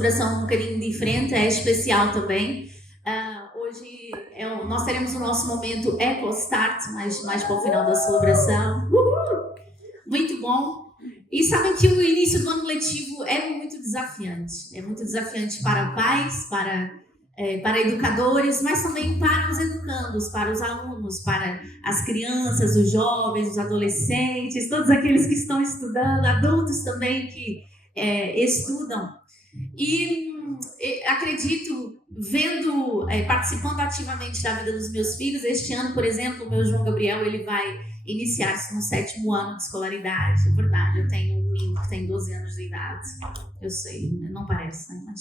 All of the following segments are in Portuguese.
celebração um bocadinho diferente, é especial também. Hoje nós teremos o nosso momento Eco Start, mais para o final da celebração. Muito bom. E sabem que o início do ano letivo é muito desafiante. É muito desafiante para pais, para educadores, mas também para os educandos, para os alunos, para as crianças, os jovens, os adolescentes, todos aqueles que estão estudando, adultos também que estudam. E acredito, participando ativamente da vida dos meus filhos, este ano, por exemplo, o meu João Gabriel, ele vai iniciar-se no 7º ano de escolaridade. É verdade, eu tenho um menino que tem 12 anos de idade. Eu sei, não parece, né? Mas...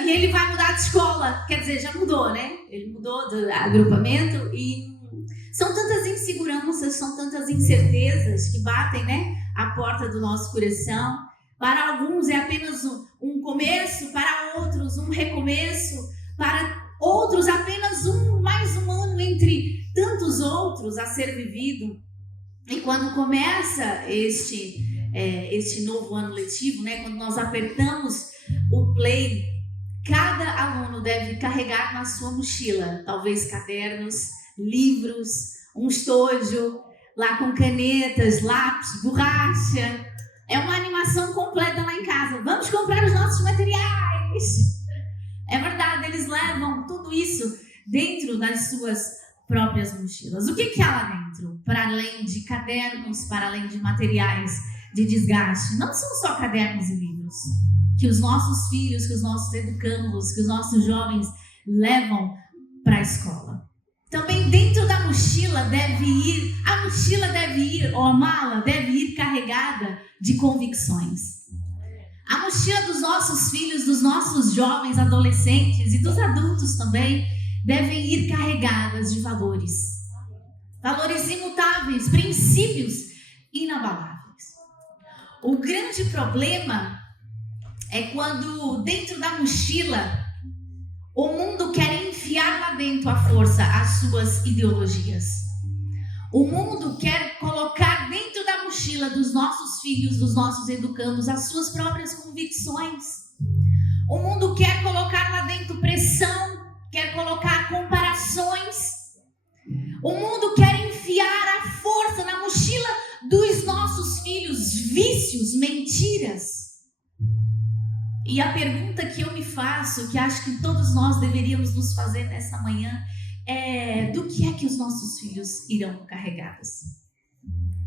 e ele vai mudar de escola, quer dizer, já mudou, né? Ele mudou de agrupamento e são tantas inseguranças, são tantas incertezas que batem, né, à porta do nosso coração. Para alguns é apenas um começo, para outros um recomeço, para outros apenas mais um ano entre tantos outros a ser vivido. E quando começa este novo ano letivo, né, quando nós apertamos o play, cada aluno deve carregar na sua mochila, talvez cadernos, livros, um estojo, lá com canetas, lápis, borracha. É uma animação completa lá em casa. Vamos comprar os nossos materiais. É verdade, eles levam tudo isso dentro das suas próprias mochilas. O que há lá dentro? Para além de cadernos, para além de materiais de desgaste, não são só cadernos e livros que os nossos filhos, que os nossos educandos, que os nossos jovens levam para a escola. Também dentro da mochila ou a mala deve ir carregada de convicções. A mochila dos nossos filhos, dos nossos jovens, adolescentes e dos adultos também devem ir carregadas de valores. Valores imutáveis, princípios inabaláveis. O grande problema é quando dentro da mochila o mundo quer enfiar lá dentro à força as suas ideologias. O mundo quer colocar dentro da mochila dos nossos filhos, dos nossos educandos, as suas próprias convicções. O mundo quer colocar lá dentro pressão, quer colocar comparações. O mundo quer enfiar à força na mochila dos nossos filhos vícios, mentiras. E a pergunta que eu me faço, que acho que todos nós deveríamos nos fazer nessa manhã, é: do que é que os nossos filhos irão carregados?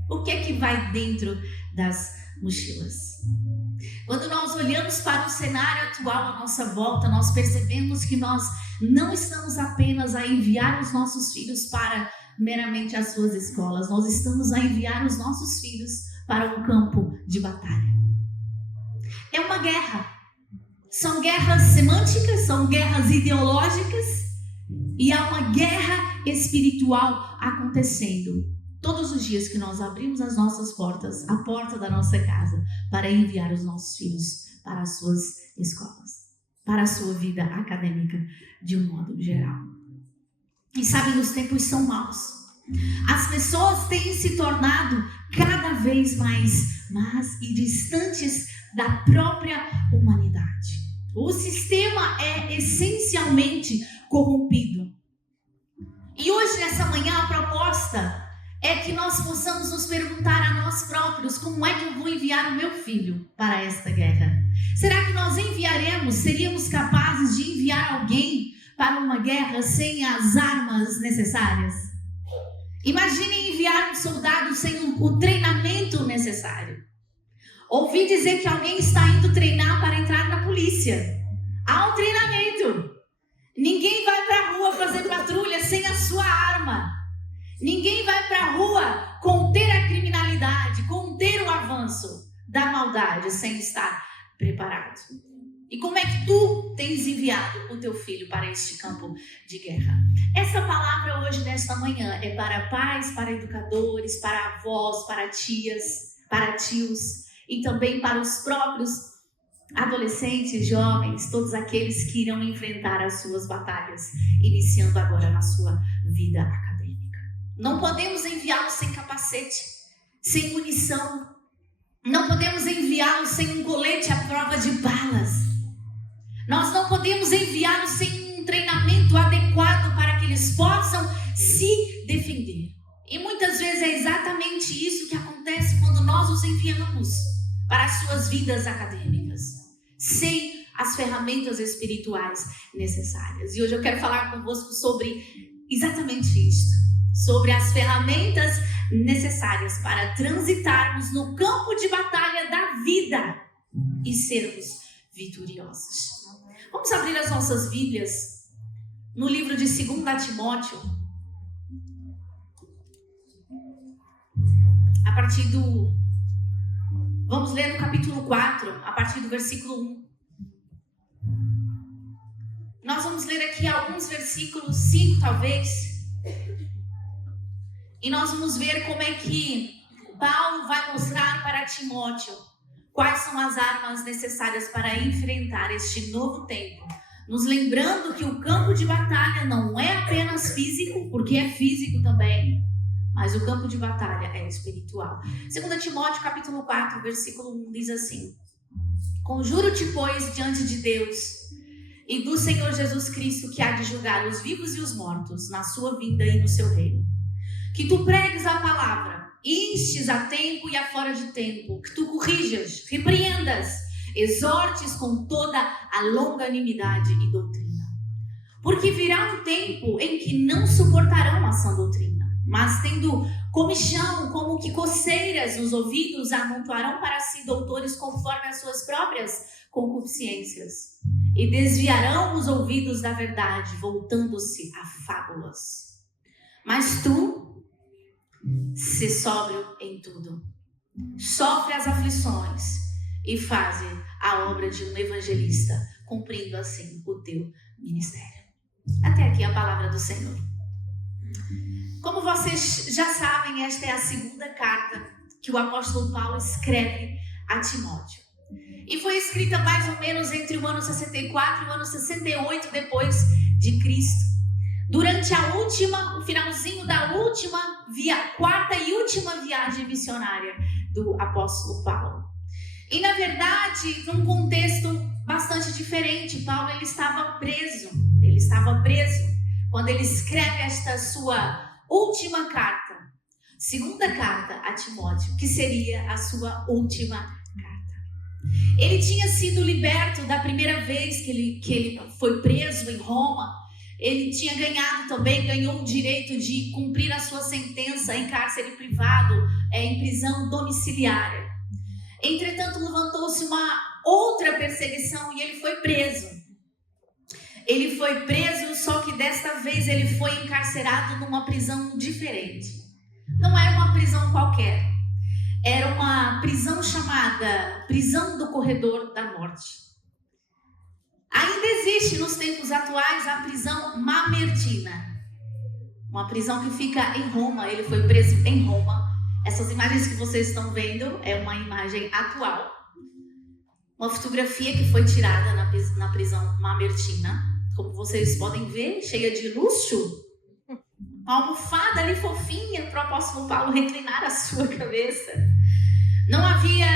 O que é que vai dentro das mochilas? Quando nós olhamos para o cenário atual à nossa volta, nós percebemos que nós não estamos apenas a enviar os nossos filhos para meramente as suas escolas, nós estamos a enviar os nossos filhos para um campo de batalha. É uma guerra. São guerras semânticas, são guerras ideológicas e há uma guerra espiritual acontecendo todos os dias que nós abrimos as nossas portas, a porta da nossa casa, para enviar os nossos filhos para as suas escolas, para a sua vida acadêmica de um modo geral. E sabem, os tempos são maus. As pessoas têm se tornado cada vez mais más e distantes da própria humanidade. O sistema é essencialmente corrompido. E hoje, nessa manhã, a proposta é que nós possamos nos perguntar a nós próprios: como é que eu vou enviar o meu filho para esta guerra? Será que nós seríamos capazes de enviar alguém para uma guerra sem as armas necessárias? Imagine enviar um soldado sem o treinamento necessário. Ouvi dizer que alguém está indo treinar para entrar na polícia. Há um treinamento. Ninguém vai para a rua fazer patrulha sem a sua arma. Ninguém vai para a rua conter a criminalidade, conter o avanço da maldade sem estar preparado. E como é que tu tens enviado o teu filho para este campo de guerra? Essa palavra hoje, nesta manhã, é para pais, para educadores, para avós, para tias, para tios e também para os próprios adolescentes, jovens, todos aqueles que irão enfrentar as suas batalhas, iniciando agora na sua vida acadêmica. Não podemos enviá-los sem capacete, sem munição, não podemos enviá-los sem um colete à prova de balas. Nós não podemos enviá-los sem um treinamento adequado para que eles possam se defender. E muitas vezes é exatamente isso que acontece quando nós os enviamos para as suas vidas acadêmicas, sem as ferramentas espirituais necessárias. E hoje eu quero falar convosco sobre exatamente isto, sobre as ferramentas necessárias para transitarmos no campo de batalha da vida e sermos vitoriosos. Vamos abrir as nossas Bíblias no livro de 2 Timóteo, vamos ler no capítulo 4, a partir do versículo 1. Nós vamos ler aqui alguns versículos, 5 talvez, e nós vamos ver como é que Paulo vai mostrar para Timóteo quais são as armas necessárias para enfrentar este novo tempo. Nos lembrando que o campo de batalha não é apenas físico, porque é físico também, mas o campo de batalha é espiritual. 2 Timóteo capítulo 4, versículo 1 diz assim: Conjuro-te, pois, diante de Deus e do Senhor Jesus Cristo, que há de julgar os vivos e os mortos na sua vinda e no seu reino, que tu pregues a palavra, instes a tempo e a fora de tempo, que tu corrijas, repreendas, exortes com toda a longanimidade e doutrina. Porque virá um tempo em que não suportarão a sã doutrina, mas tendo comichão, como que coceiras nos ouvidos, amontoarão para si doutores conforme as suas próprias concupiscências, e desviarão os ouvidos da verdade, voltando-se a fábulas. Mas tu, se sóbrio em tudo, sofre as aflições e faze a obra de um evangelista, cumprindo assim o teu ministério. Até aqui a palavra do Senhor. Como vocês já sabem, esta é a segunda carta que o apóstolo Paulo escreve a Timóteo. E foi escrita mais ou menos entre o ano 64 e o ano 68 depois de Cristo. Durante o finalzinho da quarta e última viagem missionária do apóstolo Paulo. E na verdade, num contexto bastante diferente, Paulo ele estava preso quando ele escreve esta sua última carta, segunda carta a Timóteo, que seria a sua última carta. Ele tinha sido liberto da primeira vez que ele foi preso em Roma. Ele tinha ganhou o direito de cumprir a sua sentença em cárcere privado, em prisão domiciliária. Entretanto, levantou-se uma outra perseguição e ele foi preso. Ele foi preso, só que desta vez ele foi encarcerado numa prisão diferente. Não era uma prisão qualquer. Era uma prisão chamada Prisão do Corredor da Morte. Ainda existe nos tempos atuais a prisão Mamertina. Uma prisão que fica em Roma. Ele foi preso em Roma. Essas imagens que vocês estão vendo é uma imagem atual. Uma fotografia que foi tirada na prisão Mamertina. Como vocês podem ver, cheia de luxo. Uma almofada ali fofinha para o apóstolo Paulo reclinar a sua cabeça. Não havia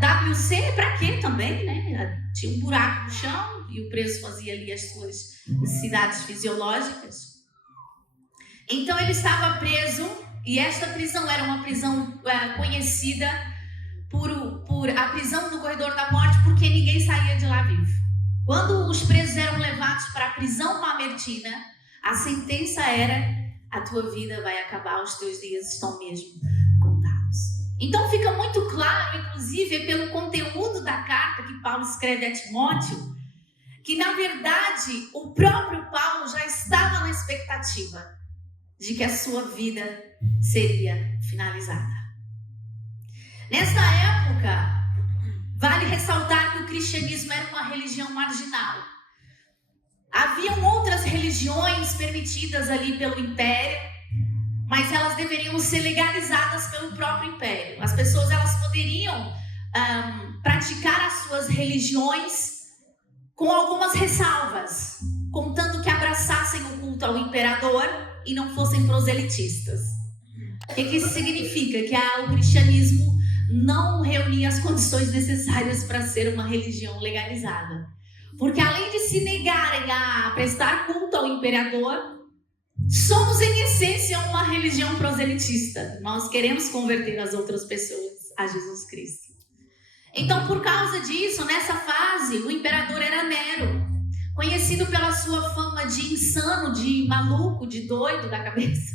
WC, para quê também, né? Tinha um buraco no chão e o preso fazia ali as suas necessidades fisiológicas. Então ele estava preso, e esta prisão era uma prisão conhecida por a prisão no corredor da morte, porque ninguém saía de lá vivo. Quando os presos eram levados para a prisão mamertina, a sentença era: a tua vida vai acabar, os teus dias estão mesmo contados. Então fica muito claro, inclusive pelo conteúdo da carta que Paulo escreve a Timóteo, que na verdade o próprio Paulo já estava na expectativa de que a sua vida seria finalizada. Nesta época, vale ressaltar que o cristianismo era uma religião marginal. Haviam outras religiões permitidas ali pelo Império, mas elas deveriam ser legalizadas pelo próprio Império. As pessoas elas poderiam praticar as suas religiões com algumas ressalvas, contando que abraçassem o culto ao imperador e não fossem proselitistas. O que isso significa? Que o cristianismo não reunia as condições necessárias para ser uma religião legalizada. Porque além de se negarem a prestar culto ao imperador, somos em essência uma religião proselitista. Nós queremos converter as outras pessoas a Jesus Cristo. Então, por causa disso, nessa fase, o imperador era Nero, conhecido pela sua fama de insano, de maluco, de doido da cabeça.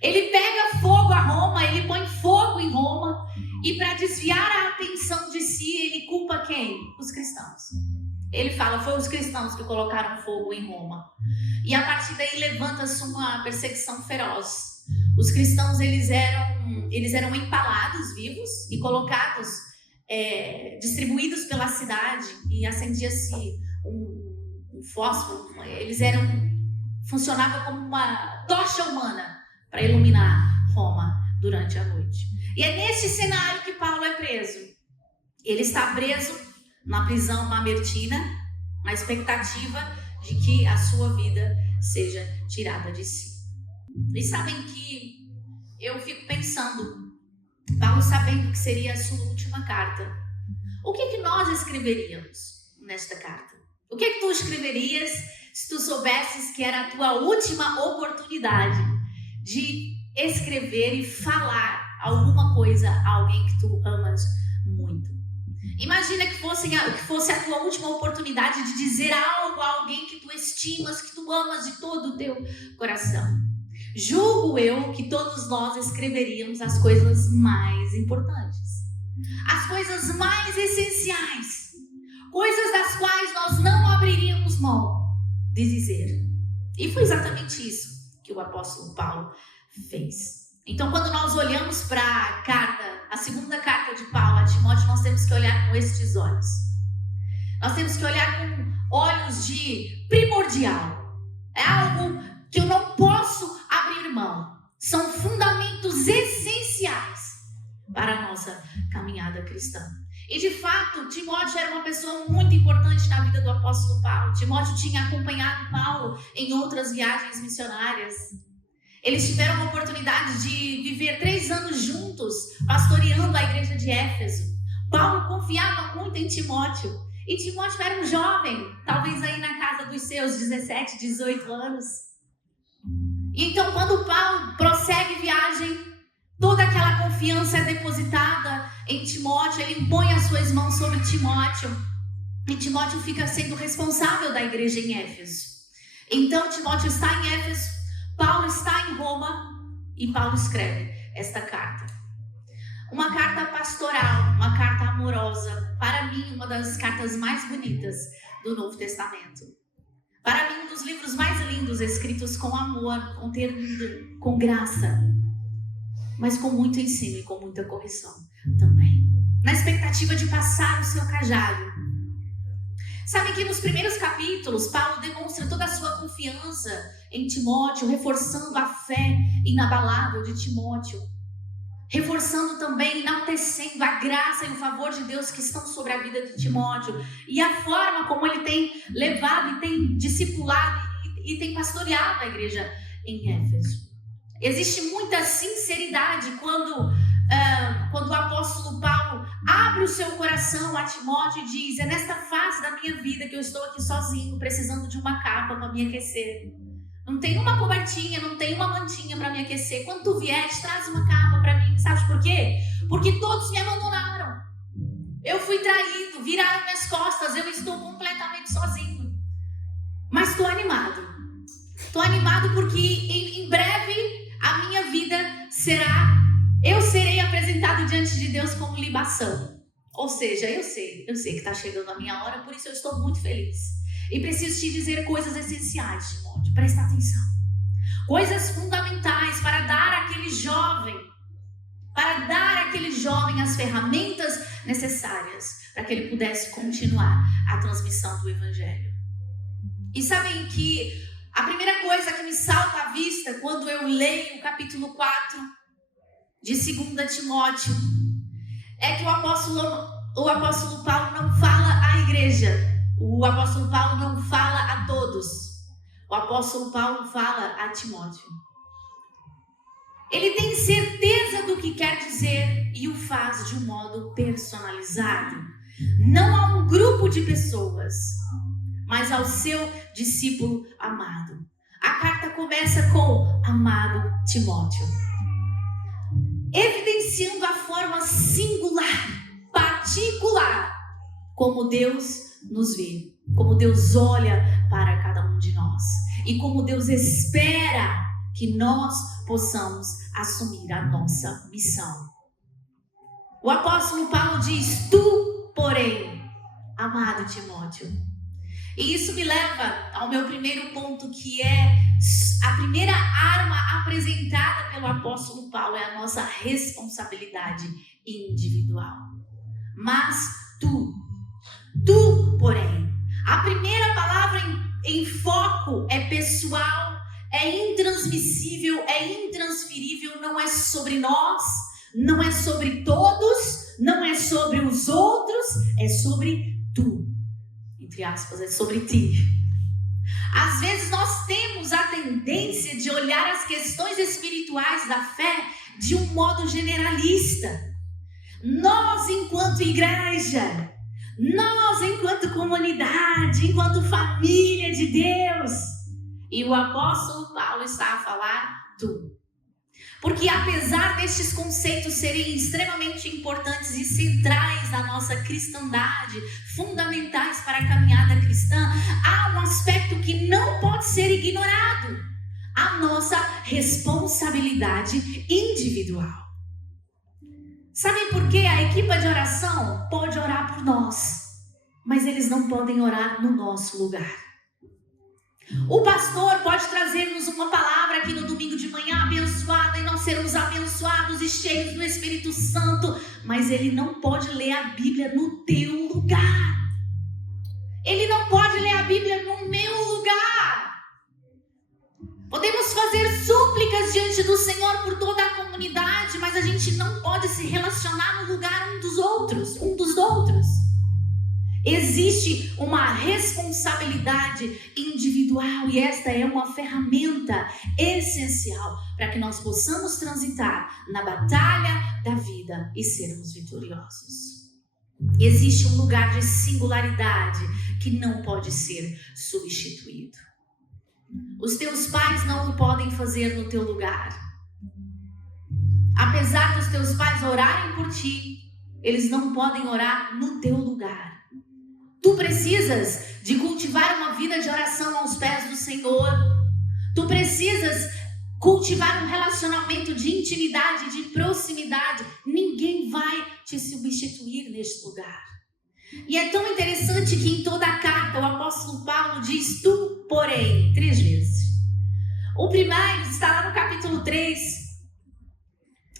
Ele pega fogo a Roma, ele põe fogo em Roma, e para desviar a atenção de si, ele culpa quem? Os cristãos. Ele fala, foi os cristãos que colocaram fogo em Roma. E a partir daí levanta-se uma perseguição feroz. Os cristãos, eles eram empalados vivos e colocados, distribuídos pela cidade, e acendia-se um fósforo. Funcionava como uma tocha humana para iluminar Roma durante a noite. E é neste cenário que Paulo é preso. Ele está preso na prisão mamertina, na expectativa de que a sua vida seja tirada de si. E sabem que eu fico pensando, Paulo sabendo que seria a sua última carta, o que nós escreveríamos nesta carta? O que tu escreverias se tu soubesses que era a tua última oportunidade de escrever e falar alguma coisa a alguém que tu amas muito? Imagina que fosse a tua última oportunidade de dizer algo a alguém que tu estimas, que tu amas de todo o teu coração. Julgo eu que todos nós escreveríamos as coisas mais importantes, as coisas mais essenciais, coisas das quais nós não abriríamos mão de dizer. E foi exatamente isso que o apóstolo Paulo fez. Então, quando nós olhamos para a carta, a segunda carta de Paulo a Timóteo, nós temos que olhar com estes olhos. Nós temos que olhar com olhos de primordial. É algo que eu não posso abrir mão. São fundamentos essenciais para a nossa caminhada cristã. E de fato, Timóteo era uma pessoa muito importante na vida do apóstolo Paulo. Timóteo tinha acompanhado Paulo em outras viagens missionárias. Eles tiveram a oportunidade de viver 3 anos juntos, pastoreando a igreja de Éfeso. Paulo confiava muito em Timóteo. E Timóteo era um jovem, talvez aí na casa dos seus 17, 18 anos. E então, quando Paulo prossegue viagem, toda aquela confiança é depositada em Timóteo. Ele impõe as suas mãos sobre Timóteo. E Timóteo fica sendo responsável da igreja em Éfeso. Então, Timóteo está em Éfeso. Paulo está em Roma e Paulo escreve esta carta. Uma carta pastoral, uma carta amorosa. Para mim, uma das cartas mais bonitas do Novo Testamento. Para mim, um dos livros mais lindos, escritos com amor, com ternura, com graça. Mas com muito ensino e com muita correção também. Na expectativa de passar o seu cajado. Sabe que nos primeiros capítulos, Paulo demonstra toda a sua confiança em Timóteo, reforçando a fé inabalável de Timóteo, reforçando também, enaltecendo a graça e o favor de Deus que estão sobre a vida de Timóteo, e a forma como ele tem levado e tem discipulado e tem pastoreado a igreja em Éfeso. Existe muita sinceridade quando o apóstolo Paulo abre o seu coração a Timóteo e diz: é nesta fase da minha vida que eu estou aqui sozinho, precisando de uma capa para me aquecer. Não tem uma cobertinha, não tem uma mantinha para me aquecer. Quando tu vieres, traz uma capa para mim. Sabe por quê? Porque todos me abandonaram. Eu fui traído, viraram minhas costas, eu estou completamente sozinho. Mas estou animado. Estou animado porque em breve a minha vida eu serei apresentado diante de Deus como libação. Ou seja, eu sei que está chegando a minha hora, por isso eu estou muito feliz. E preciso te dizer coisas essenciais, Timóteo, presta atenção. Coisas fundamentais para dar àquele jovem as ferramentas necessárias para que ele pudesse continuar a transmissão do Evangelho. E sabem que a primeira coisa que me salta à vista quando eu leio o capítulo 4 de 2 Timóteo é que o apóstolo Paulo não fala à igreja. O apóstolo Paulo não fala a todos. O apóstolo Paulo fala a Timóteo. Ele tem certeza do que quer dizer e o faz de um modo personalizado. Não a um grupo de pessoas, mas ao seu discípulo amado. A carta começa com amado Timóteo, evidenciando a forma singular, particular, como Deus nos vê, como Deus olha para cada um de nós e como Deus espera que nós possamos assumir a nossa missão. O apóstolo Paulo diz: tu, porém, amado Timóteo. E isso me leva ao meu primeiro ponto, que é a primeira arma apresentada pelo apóstolo Paulo, é a nossa responsabilidade individual. Mas tu, porém, a primeira palavra em foco é pessoal, é intransmissível, é intransferível, não é sobre nós, não é sobre todos, não é sobre os outros, é sobre tu, entre aspas, é sobre ti. Às vezes nós temos a tendência de olhar as questões espirituais da fé de um modo generalista. Nós, enquanto igreja, nós, enquanto comunidade, enquanto família de Deus. E o apóstolo Paulo está a falar tu. Porque apesar destes conceitos serem extremamente importantes e centrais na nossa cristandade, fundamentais para a caminhada cristã, há um aspecto que não pode ser ignorado: a nossa responsabilidade individual. Sabem por quê? A equipe de oração pode orar por nós, mas eles não podem orar no nosso lugar. O pastor pode trazer-nos uma palavra aqui no domingo de manhã abençoada, e nós sermos abençoados e cheios do Espírito Santo, mas ele não pode ler a Bíblia no teu lugar. Ele não pode ler a Bíblia no meu lugar. Podemos fazer súplicas diante do Senhor por toda a comunidade, mas a gente não pode se relacionar no lugar um dos outros. Existe uma responsabilidade individual, e esta é uma ferramenta essencial para que nós possamos transitar na batalha da vida e sermos vitoriosos. Existe um lugar de singularidade que não pode ser substituído. Os teus pais não o podem fazer no teu lugar. Apesar dos teus pais orarem por ti, eles não podem orar no teu lugar. Tu precisas de cultivar uma vida de oração aos pés do Senhor. Tu precisas cultivar um relacionamento de intimidade, de proximidade. Ninguém vai te substituir neste lugar. E é tão interessante que em toda a carta o apóstolo Paulo diz tu, porém, 3 vezes. O primeiro está lá no capítulo 3.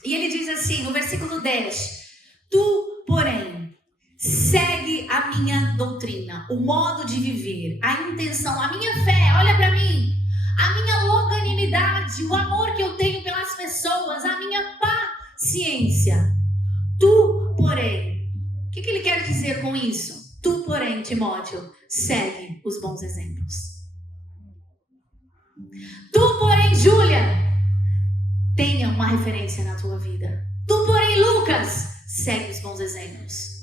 E ele diz assim, no versículo 10: tu, porém, segue a minha doutrina, o modo de viver, a intenção, a minha fé, olha para mim, a minha longanimidade, o amor que eu tenho pelas pessoas, a minha paciência. Tu, porém, o que ele quer dizer com isso? Tu, porém, Timóteo, segue os bons exemplos. Tu, porém, Júlia, tenha uma referência na tua vida. Tu, porém, Lucas, segue os bons exemplos.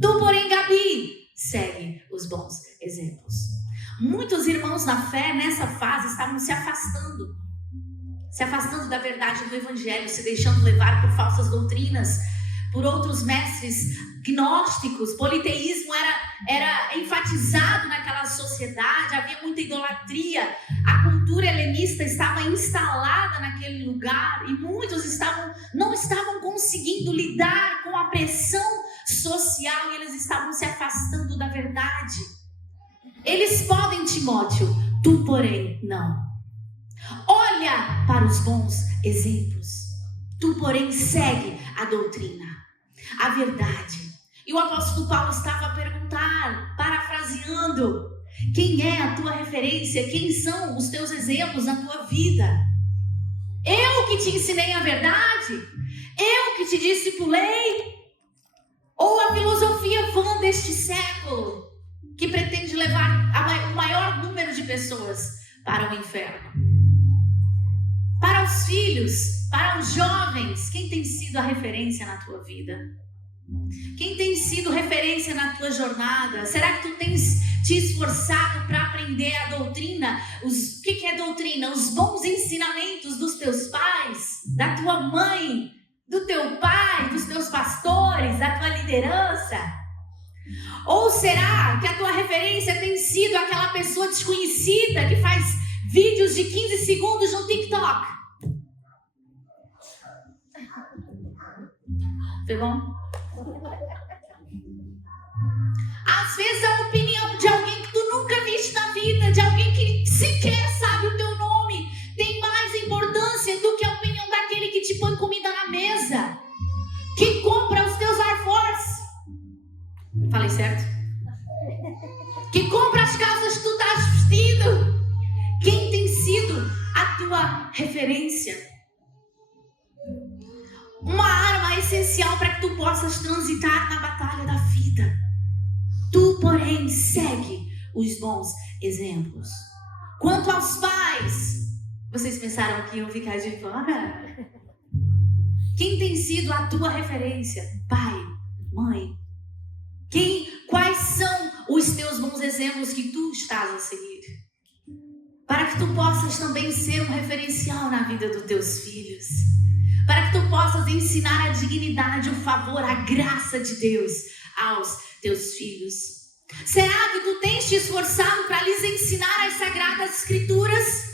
Tu, porém, Gabi, segue os bons exemplos. Muitos irmãos na fé, nessa fase, estavam se afastando da verdade do Evangelho, se deixando levar por falsas doutrinas, por outros mestres gnósticos. Politeísmo era enfatizado naquela sociedade, havia muita idolatria, a cultura helenista estava instalada naquele lugar, e muitos não estavam conseguindo lidar com a pressão social, e eles estavam se afastando da verdade. Eles podem, Timóteo, tu, porém, não. Olha para os bons exemplos. Tu, porém, segue a doutrina, a verdade. E o apóstolo Paulo estava a perguntar, parafraseando: quem é a tua referência? Quem são os teus exemplos na tua vida? Eu que te ensinei a verdade? Eu que te discipulei? Ou a filosofia vã deste século, que pretende levar o maior número de pessoas para o inferno? Para os filhos, para os jovens, quem tem sido a referência na tua vida? Quem tem sido referência na tua jornada? Será que tu tens te esforçado para aprender a doutrina? O que é doutrina? Os bons ensinamentos dos teus pais, da tua mãe, do teu pai, dos teus pastores, da tua liderança? Ou será que a tua referência tem sido aquela pessoa desconhecida que faz vídeos de 15 segundos no TikTok? Foi bom? Às vezes a opinião de alguém que tu nunca viste na vida, de alguém que sequer sabe o teu nome, tem mais importância do que a opinião daquele que te põe comida na mesa, que compra os teus Air Force. Falei certo? Que compra as calças que tu estás vestido. Quem tem sido a tua referência? Uma arma essencial para que tu possas transitar na batalha da vida. Tu, porém, segue os bons exemplos. Quanto aos pais, vocês pensaram que iam ficar de fora? Quem tem sido a tua referência? Pai, mãe. Quais são os teus bons exemplos que tu estás a seguir? Para que tu possas também ser um referencial na vida dos teus filhos. Para que tu possas ensinar a dignidade, o favor, a graça de Deus aos teus filhos. Será que tu tens te esforçado para lhes ensinar as Sagradas Escrituras?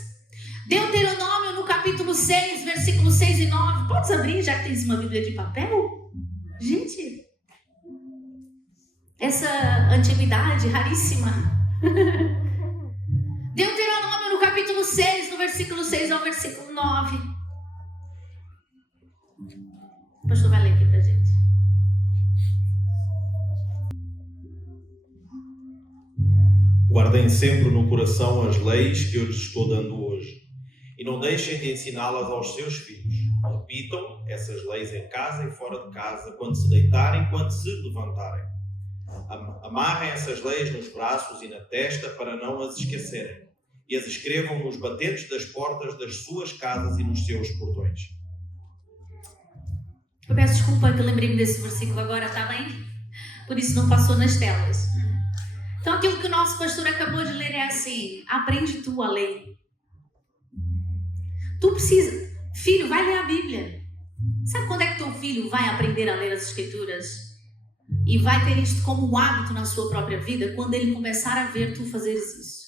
Deuteronômio no capítulo 6, versículos 6 e 9. Podes abrir, já que tens uma Bíblia de papel? Gente, essa antiguidade raríssima. Deuteronômio no capítulo 6, no versículo 6 ao versículo 9. O pastor vai ler aqui pra gente. Guardem sempre no coração as leis que eu lhes estou dando hoje, e não deixem de ensiná-las aos seus filhos. Repitam essas leis em casa e fora de casa, quando se deitarem, quando se levantarem. Amarrem essas leis nos braços e na testa para não as esquecerem, e as escrevam nos batentes das portas das suas casas e nos seus portões. Eu peço desculpa que eu lembrei-me desse versículo agora, está bem? Por isso não passou nas telas. Então aquilo que o nosso pastor acabou de ler é assim: aprende tu a lei. Tu precisa, filho, vai ler a Bíblia. Sabe quando é que teu filho vai aprender a ler as Escrituras? E vai ter isto como um hábito na sua própria vida? Quando ele começar a ver tu fazeres isso.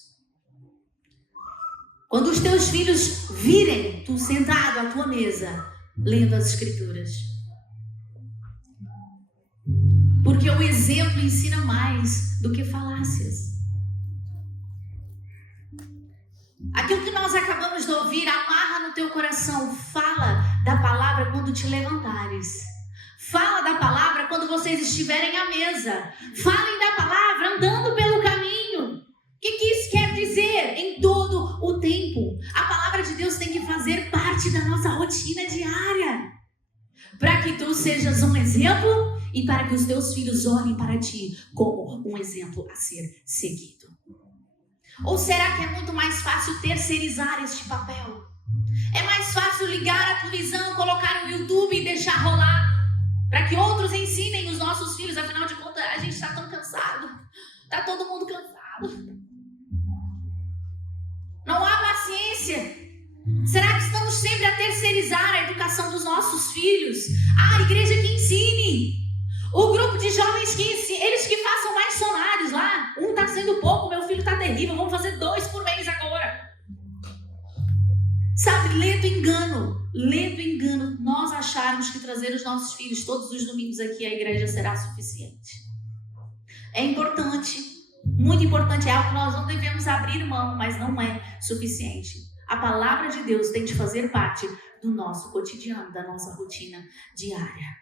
Quando os teus filhos virem tu sentado à tua mesa, lendo as Escrituras. Porque o exemplo ensina mais do que falácias. Aquilo que nós acabamos de ouvir, amarra no teu coração. Fala da palavra quando te levantares. Fala da palavra quando vocês estiverem à mesa. Falem da palavra andando pelo caminho. O que isso quer dizer? Em todo o tempo. A palavra de Deus tem que fazer parte da nossa rotina diária. Para que tu sejas um exemplo e para que os teus filhos olhem para ti como um exemplo a ser seguido. Ou será que é muito mais fácil terceirizar este papel? É mais fácil ligar a televisão, colocar no YouTube e deixar rolar para que outros ensinem os nossos filhos? Afinal de contas, a gente está tão cansado. Está todo mundo cansado. Não há paciência. Será que estamos sempre a terceirizar a educação dos nossos filhos? A igreja que ensine. O grupo de jovens que ensine. Eles que façam mais sonários lá. Um está sendo pouco, meu filho está terrível. Vamos fazer 2 por mês agora. Sabe, ledo engano, nós acharmos que trazer os nossos filhos todos os domingos aqui à igreja será suficiente. É importante, muito importante, é algo que nós não devemos abrir mão, mas não é suficiente. A palavra de Deus tem de fazer parte do nosso cotidiano, da nossa rotina diária.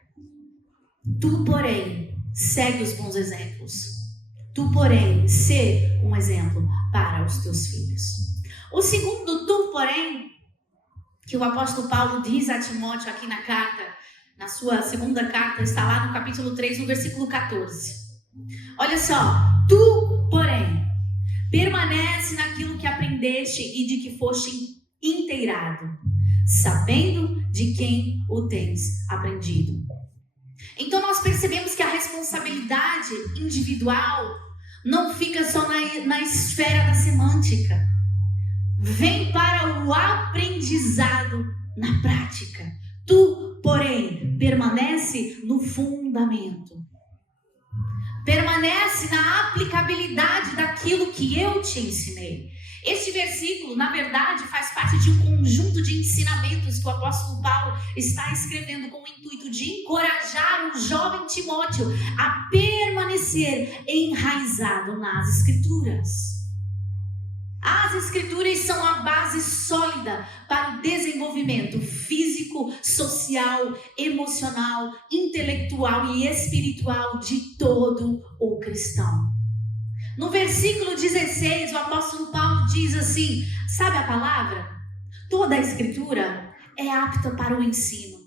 Tu, porém, segue os bons exemplos. Tu, porém, sê um exemplo para os teus filhos. O segundo tu, porém, que o apóstolo Paulo diz a Timóteo aqui na carta, na sua segunda carta, está lá no capítulo 3, no versículo 14. Olha só, tu, porém, permanece naquilo que aprendeste e de que foste inteirado, sabendo de quem o tens aprendido. Então nós percebemos que a responsabilidade individual não fica só na esfera da semântica. Vem para o aprendizado na prática. Tu, porém, permanece no fundamento. Permanece na aplicabilidade daquilo que eu te ensinei. Este versículo, na verdade, faz parte de um conjunto de ensinamentos que o apóstolo Paulo está escrevendo com o intuito de encorajar o jovem Timóteo a permanecer enraizado nas Escrituras. As Escrituras são a base sólida para o desenvolvimento físico, social, emocional, intelectual e espiritual de todo o cristão. No versículo 16, o apóstolo Paulo diz assim, sabe a palavra? Toda a Escritura é apta para o ensino.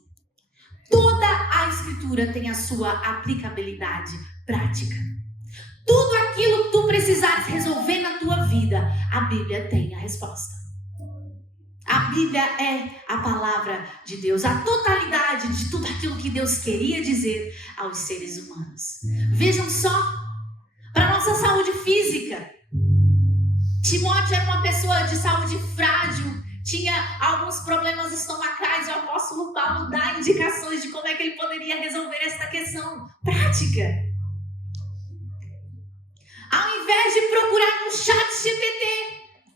Toda a Escritura tem a sua aplicabilidade prática. Tudo aquilo que tu precisares resolver na tua vida, a Bíblia tem a resposta. A Bíblia é a palavra de Deus, a totalidade de tudo aquilo que Deus queria dizer aos seres humanos. Vejam só, para a nossa saúde física, Timóteo era uma pessoa de saúde frágil, tinha alguns problemas estomacais, e o apóstolo Paulo dá indicações de como é que ele poderia resolver esta questão prática. Ao invés de procurar no ChatGPT,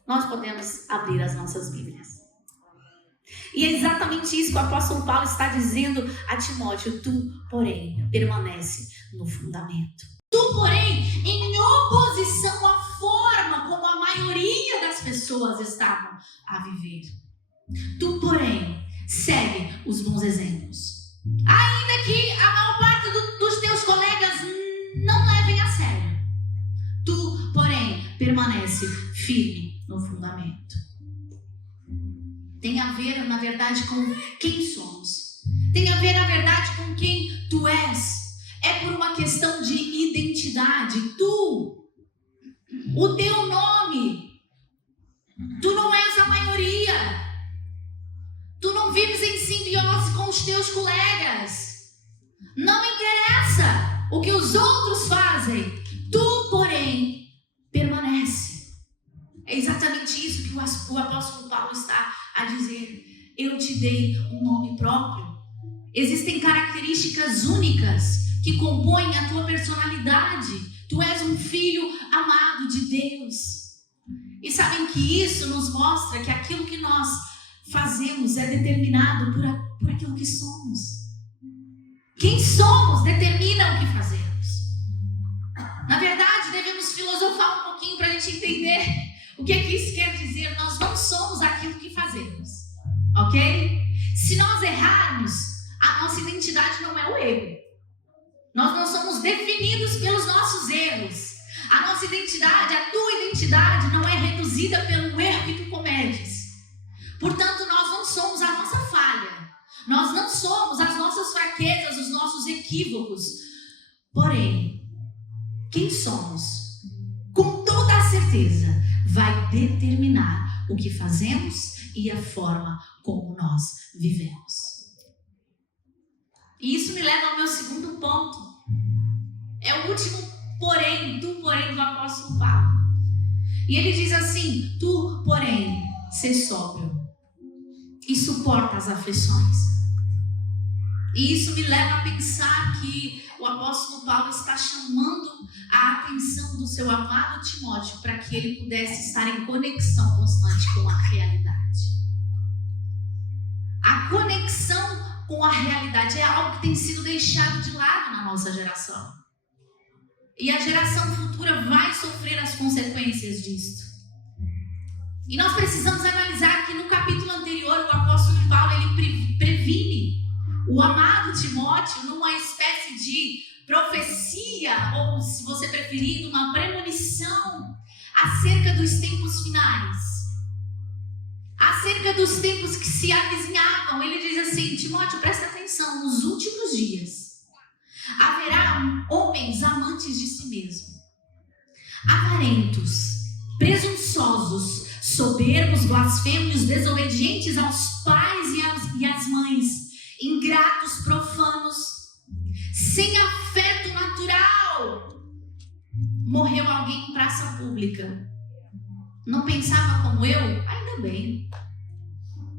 nós podemos abrir as nossas Bíblias. E é exatamente isso que o apóstolo Paulo está dizendo a Timóteo. Tu, porém, permanece no fundamento. Tu, porém, em oposição à forma como a maioria das pessoas estavam a viver. Tu, porém, segue os bons exemplos. Ainda que a maior parte dos teus colegas não levem a sério. Tu, porém, permanece firme no fundamento. Tem a ver, na verdade, com quem somos. Tem a ver, na verdade, com quem tu és. É por uma questão de identidade. Tu, o teu nome, tu não és a maioria. Tu não vives em simbiose com os teus colegas. Não interessa o que os outros fazem. Tu, porém, permanece. É exatamente isso que o apóstolo Paulo está a dizer. Eu te dei um nome próprio. Existem características únicas que compõem a tua personalidade. Tu és um filho amado de Deus. E sabem que isso nos mostra que aquilo que nós fazemos é determinado por aquilo que somos. Quem somos determina o que fazemos. Na verdade, devemos filosofar um pouquinho para a gente entender o que é que isso quer dizer. Nós não somos aquilo que fazemos, ok? Se nós errarmos, a nossa identidade não é o erro. Nós não somos definidos pelos nossos erros. A nossa identidade, a tua identidade não é reduzida pelo erro que tu cometes. Portanto, nós não somos a nossa falha. Nós não somos as nossas fraquezas, os nossos equívocos. Porém, quem somos, com toda a certeza, vai determinar o que fazemos e a forma como nós vivemos. E isso me leva ao meu segundo ponto. É o último porém do apóstolo Paulo. E ele diz assim: tu, porém, sê sóbrio e suporta as aflições. E isso me leva a pensar que o apóstolo Paulo está chamando a atenção do seu amado Timóteo para que ele pudesse estar em conexão constante com a realidade. A conexão com a realidade é algo que tem sido deixado de lado na nossa geração. E a geração futura vai sofrer as consequências disto. E nós precisamos analisar que no capítulo anterior o apóstolo Paulo ele previne o amado Timóteo numa espécie de profecia, ou se você preferir, uma premonição acerca dos tempos finais, acerca dos tempos que se avizinhavam. Ele diz assim: Timóteo, presta atenção, nos últimos dias haverá homens amantes de si mesmo, avarentos, presunçosos, soberbos, blasfêmios, desobedientes aos pais e as mães, ingratos, profanos, sem afeto natural. Morreu alguém em praça pública. Não pensava como eu? Ainda bem.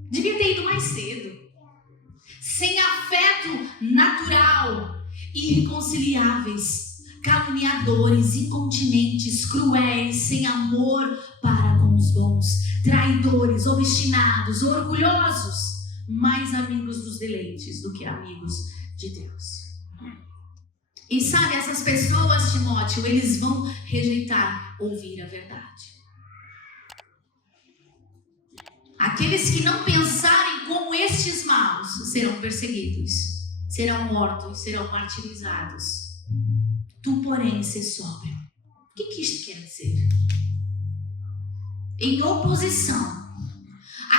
Devia ter ido mais cedo. Sem afeto natural, irreconciliáveis, caluniadores, incontinentes, cruéis, sem amor para com os bons, traidores, obstinados, orgulhosos, mais amigos dos deleites do que amigos de Deus. E sabe, essas pessoas, Timóteo, eles vão rejeitar ouvir a verdade. Aqueles que não pensarem como estes maus serão perseguidos, serão mortos, serão martirizados. Tu, porém, sê sóbrio. O que isto quer dizer? Em oposição,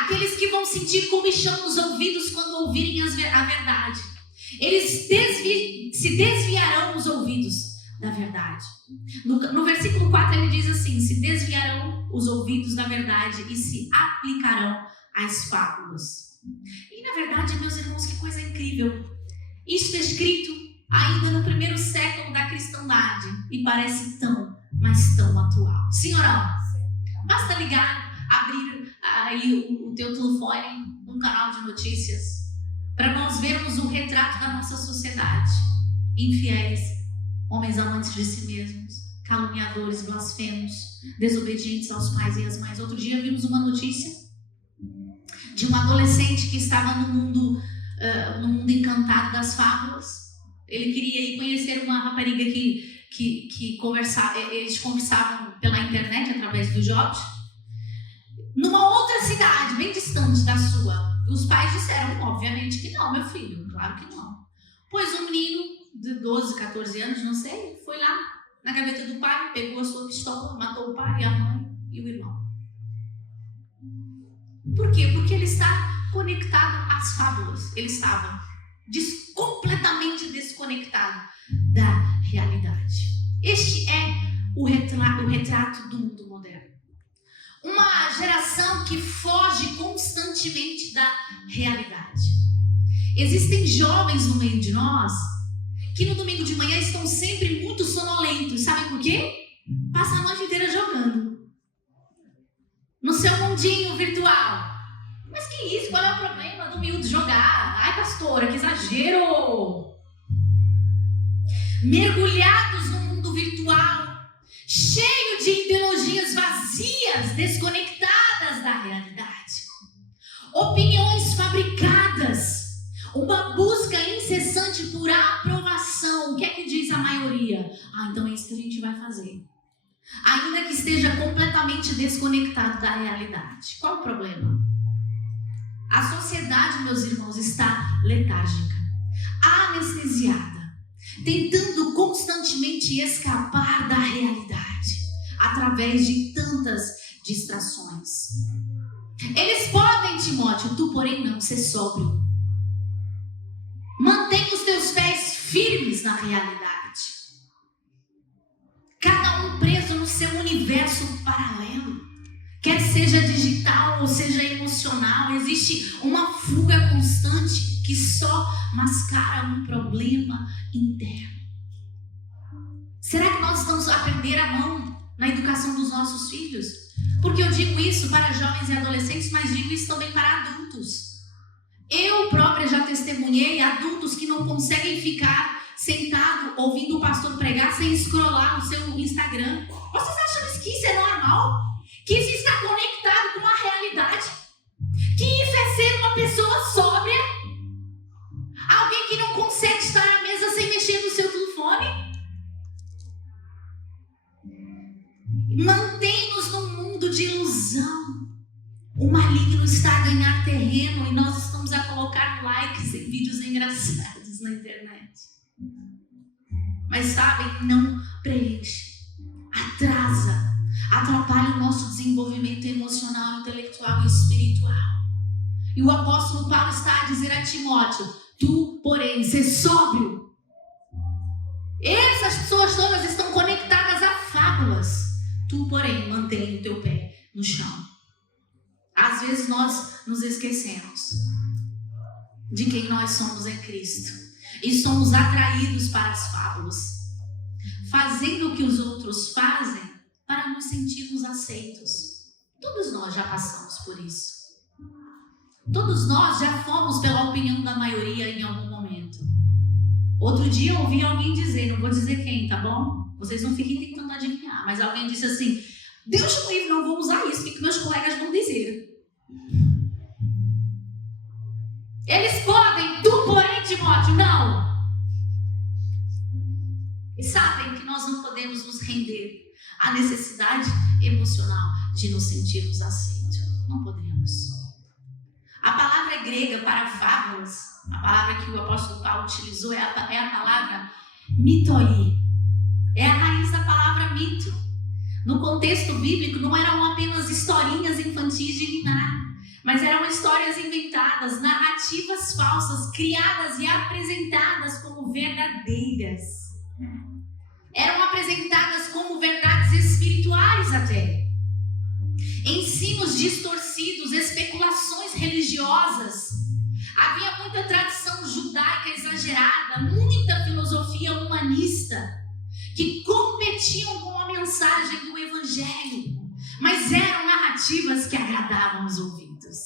aqueles que vão sentir comichão nos ouvidos quando ouvirem a verdade, eles se desviarão os ouvidos da verdade. No versículo 4 ele diz assim: se desviarão os ouvidos da verdade e se aplicarão às fábulas. E na verdade, meus irmãos, que coisa incrível. Isto é escrito ainda no primeiro século da cristandade e parece tão, mas tão atual. Senhorão, basta ligar, abrir aí o teu telefone, um canal de notícias, para nós vermos o retrato da nossa sociedade. Infiéis, homens amantes de si mesmos, caluniadores, blasfemos, desobedientes aos pais e às mães. Outro dia vimos uma notícia de um adolescente que estava no mundo encantado das fábulas. Ele queria ir conhecer uma rapariga que conversava, eles conversavam pela internet através do Jobs, numa outra cidade, bem distante da sua. Os pais disseram, obviamente que não, meu filho, claro que não. Pois um menino de 12, 14 anos, não sei, foi lá na gaveta do pai, pegou a sua pistola, matou o pai, a mãe e o irmão. Por quê? Porque ele está conectado às fábulas. Ele estava completamente desconectado da realidade. Este é o retrato do mundo moderno. Uma geração que foge constantemente da realidade. Existem jovens no meio de nós que no domingo de manhã estão sempre muito sonolentos. Sabe por quê? Passam a noite inteira jogando no seu mundinho virtual. Mas que isso? Qual é o problema do miúdo jogar? Ai, pastora, que exagero! Mergulhados no mundo virtual, cheio de ideologias vazias, desconectadas da realidade. Opiniões fabricadas, uma busca incessante por aprovação. O que é que diz a maioria? Então é isso que a gente vai fazer. Ainda que esteja completamente desconectado da realidade. Qual o problema? A sociedade, meus irmãos, está letárgica, anestesiada, tentando constantemente escapar da realidade, através de tantas distrações. Eles podem, Timóteo, tu porém não, ser sóbrio. Mantenha os teus pés firmes na realidade. Cada um preso no seu universo paralelo. Quer seja digital ou seja emocional, existe uma fuga constante que só mascara um problema interno. Será que nós estamos a perder a mão na educação dos nossos filhos? Porque eu digo isso para jovens e adolescentes, mas digo isso também para adultos. Eu própria já testemunhei adultos que não conseguem ficar sentado ouvindo o pastor pregar sem scrollar no seu Instagram. Vocês acham que isso é normal? Que isso está conectado com a realidade? Que isso é ser uma pessoa sóbria? Alguém que não consegue estar à mesa sem mexer no seu telefone? Mantém-nos num mundo de ilusão. O maligno está a ganhar terreno e nós estamos a colocar likes em vídeos engraçados na internet. Mas sabem, não preenche, atrasa, atrapalha o nosso desenvolvimento emocional, intelectual e espiritual. E o apóstolo Paulo está a dizer a Timóteo: tu, porém, ser sóbrio. Essas pessoas todas estão conectadas a fábulas. Tu, porém, mantém o teu pé no chão. Às vezes nós nos esquecemos de quem nós somos em Cristo. E somos atraídos para as fábulas, fazendo o que os outros fazem para nos sentirmos aceitos. Todos nós já passamos por isso. Todos nós já fomos pela opinião da maioria em algum momento. Outro dia eu ouvi alguém dizer, não vou dizer quem, tá bom? Vocês não fiquem tentando adivinhar, mas alguém disse assim: Deus me livre, não vou usar isso, o que meus colegas vão dizer? Eles podem, tu porém, Timóteo, não. E sabem que nós não podemos nos render à necessidade emocional de nos sentirmos aceitos. Não podemos. A palavra grega para fábulas, a palavra que o apóstolo Paulo utilizou é a palavra mitoi. É a raiz da palavra mito. No contexto bíblico não eram apenas historinhas infantis de ninar, mas eram histórias inventadas, narrativas falsas, criadas e apresentadas como verdadeiras. Eram apresentadas como verdades espirituais até. Ensinos distorcidos, especulações religiosas. Havia muita tradição judaica exagerada, muita filosofia humanista que competiam com a mensagem do Evangelho, mas eram narrativas que agradavam os ouvidos.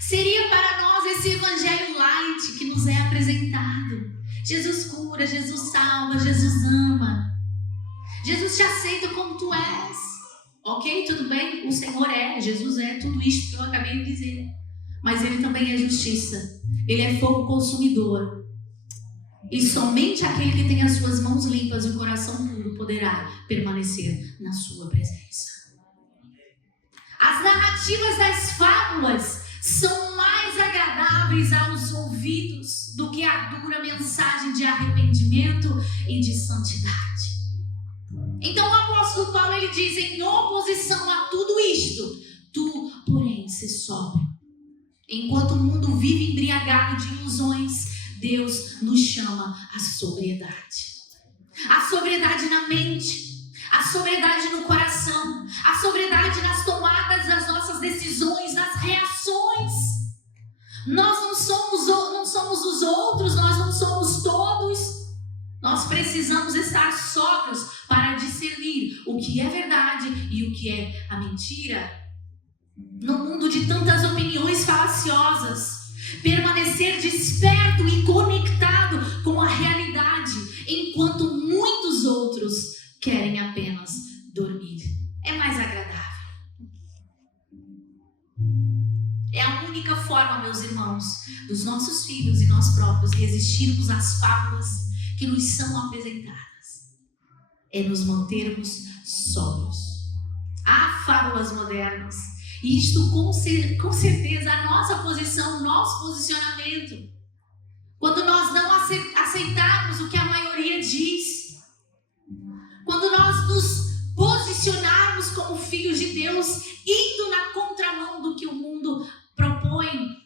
Seria para nós esse Evangelho light que nos é apresentado. Jesus cura, Jesus salva, Jesus ama. Jesus te aceita como tu és. Ok, tudo bem? O Senhor é, Jesus é tudo isto que eu acabei de dizer. Mas Ele também é justiça. Ele é fogo consumidor. E somente aquele que tem as suas mãos limpas e o coração puro poderá permanecer na sua presença. As narrativas das fábulas são mais agradáveis aos ouvidos do que a dura mensagem de arrependimento e de santidade. Então o apóstolo Paulo ele diz: em oposição a tudo isto, tu, porém, se sóbrio. Enquanto o mundo vive embriagado de ilusões, Deus nos chama à sobriedade. A sobriedade na mente, a sobriedade no coração, a sobriedade nas tomadas das nossas decisões, nas reações. Nós não somos os outros, nós não somos todos. Nós precisamos estar sóbrios para discernir o que é verdade e o que é a mentira. No mundo de tantas opiniões falaciosas, permanecer desperto e conectado com a realidade, enquanto muitos outros querem apenas dormir. É mais agradável. É a única forma, meus irmãos, dos nossos filhos e nós próprios resistirmos às fábulas que nos são apresentadas. É nos mantermos sóbrios. Há fábulas modernas. E isto com certeza a nossa posição, o nosso posicionamento. Quando nós não aceitarmos o que a maioria diz, quando nós nos posicionarmos como filhos de Deus, indo na contramão do que o mundo propõe,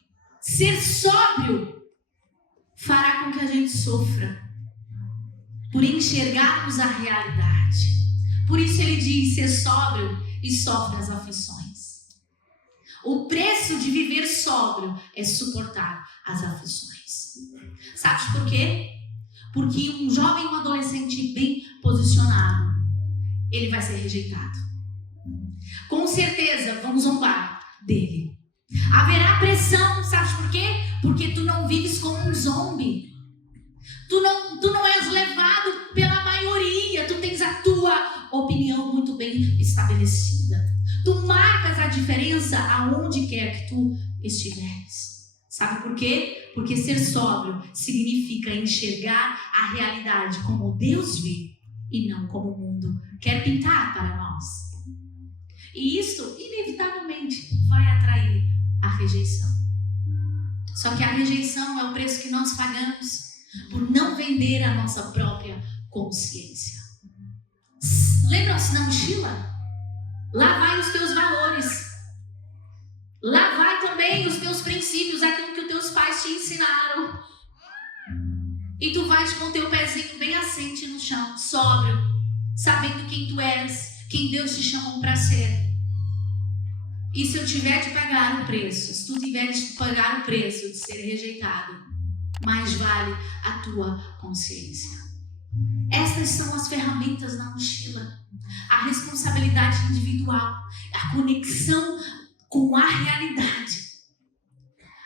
ser sóbrio fará com que a gente sofra, por enxergarmos a realidade. Por isso ele diz: ser sóbrio e sofre as aflições. O preço de viver sóbrio é suportar as aflições. Sabe por quê? Porque um jovem, um adolescente bem posicionado, ele vai ser rejeitado. Com certeza vão zombar dele. Haverá pressão, sabe por quê? Porque tu não vives como um zombie. Tu não és levado pela maioria. Tu tens a tua opinião muito bem estabelecida. Tu marcas a diferença aonde quer que tu estiveres. Sabe por quê? Porque ser sóbrio significa enxergar a realidade como Deus vê e não como o mundo quer pintar para nós. E isso, inevitavelmente, vai atrair a rejeição. Só que a rejeição é o preço que nós pagamos por não vender a nossa própria consciência. Lembram-se da mochila? Lá vai os teus valores. Lá vai também os teus princípios, aquilo que os teus pais te ensinaram. E tu vais com o teu pezinho bem assente no chão, sóbrio, sabendo quem tu és, quem Deus te chamou para ser. E se eu tiver de pagar o preço, se tu tiveres de pagar o preço de ser rejeitado, mais vale a tua consciência. Essas são as ferramentas na mochila. A responsabilidade individual, a conexão com a realidade.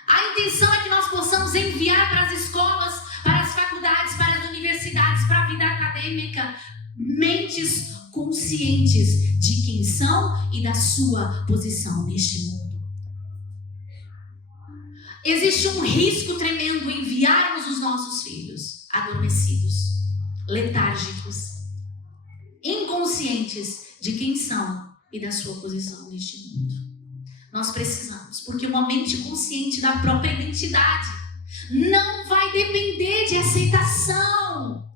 A intenção é que nós possamos enviar para as escolas, para as faculdades, para as universidades, para a vida acadêmica, mentes conscientes de quem são e da sua posição neste mundo. Existe um risco tremendo em enviarmos os nossos filhos adormecidos, letárgicos, inconscientes de quem são e da sua posição neste mundo. Nós precisamos, porque uma mente consciente da própria identidade não vai depender de aceitação.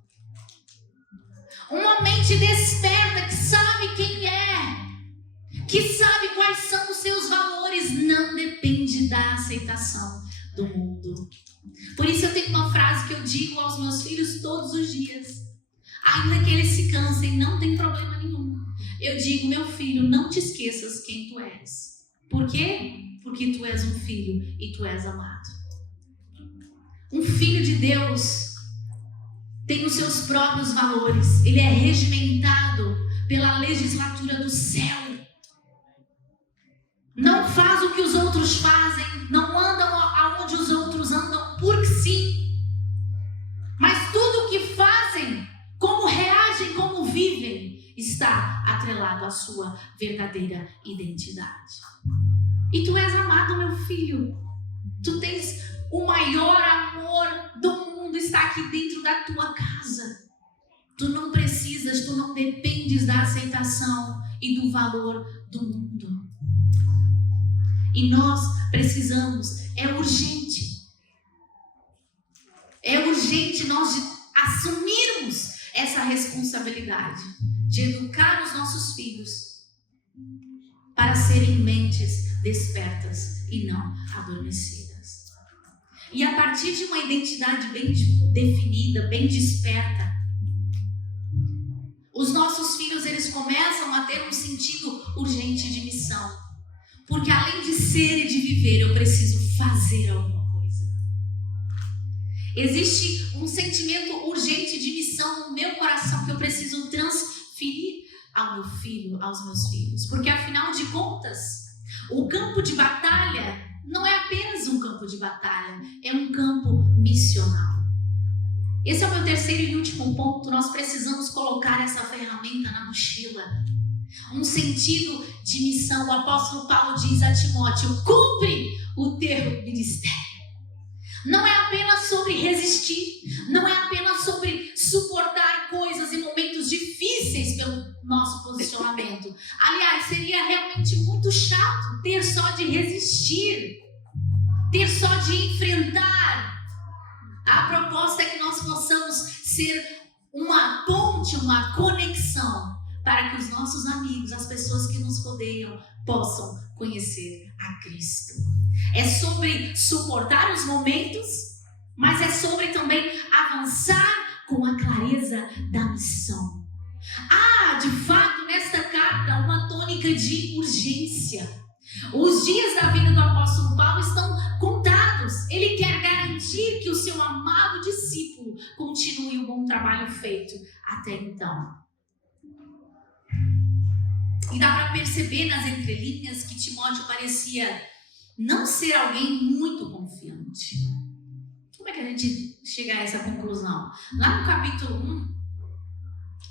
Uma mente desperta que sabe quem é, que sabe quais são os seus valores, não depende da aceitação do mundo. Por isso eu tenho uma frase que eu digo aos meus filhos todos os dias. Ainda que eles se cansem, não tem problema nenhum. Eu digo, meu filho, não te esqueças quem tu és. Por quê? Porque tu és um filho e tu és amado. Um filho de Deus tem os seus próprios valores. Ele é regimentado pela legislatura do céu. Não faz o que os outros fazem, não andam aonde os outros andam, porque sim. Mas tudo o que fazem, como reagem, como vivem, está atrelado à sua verdadeira identidade. E tu és amado, meu filho. Tu tens o maior amor do mundo, está aqui dentro da tua casa. Tu não precisas, tu não dependes da aceitação e do valor do mundo. E nós precisamos, é urgente nós assumirmos essa responsabilidade de educar os nossos filhos para serem mentes despertas e não adormecidas. E a partir de uma identidade bem definida, bem desperta, os nossos filhos, eles começam a ter um sentido urgente de missão. Porque além de ser e de viver, eu preciso fazer alguma coisa. Existe um sentimento urgente de missão no meu coração que eu preciso transferir ao meu filho, aos meus filhos. Porque afinal de contas, o campo de batalha não é apenas um campo de batalha, é um campo missional. Esse é o meu terceiro e último ponto. Nós precisamos colocar essa ferramenta na mochila. Um sentido de missão. O apóstolo Paulo diz a Timóteo: cumpre o teu ministério. Não é apenas sobre resistir, não é apenas sobre suportar coisas e momentos difíceis pelo nosso posicionamento. Aliás, seria realmente muito chato ter só de resistir, ter só de enfrentar. A proposta é que nós possamos ser uma ponte, uma conexão, para que os nossos amigos, as pessoas que nos rodeiam, possam conhecer a Cristo. É sobre suportar os momentos, mas é sobre também avançar com a clareza da missão. Há, de fato, nesta carta, uma tônica de urgência. Os dias da vida do apóstolo Paulo estão contados. Ele quer garantir que o seu amado discípulo continue o bom trabalho feito até então. E dá para perceber nas entrelinhas que Timóteo parecia não ser alguém muito confiante. Como é que a gente chega a essa conclusão? Lá no capítulo 1,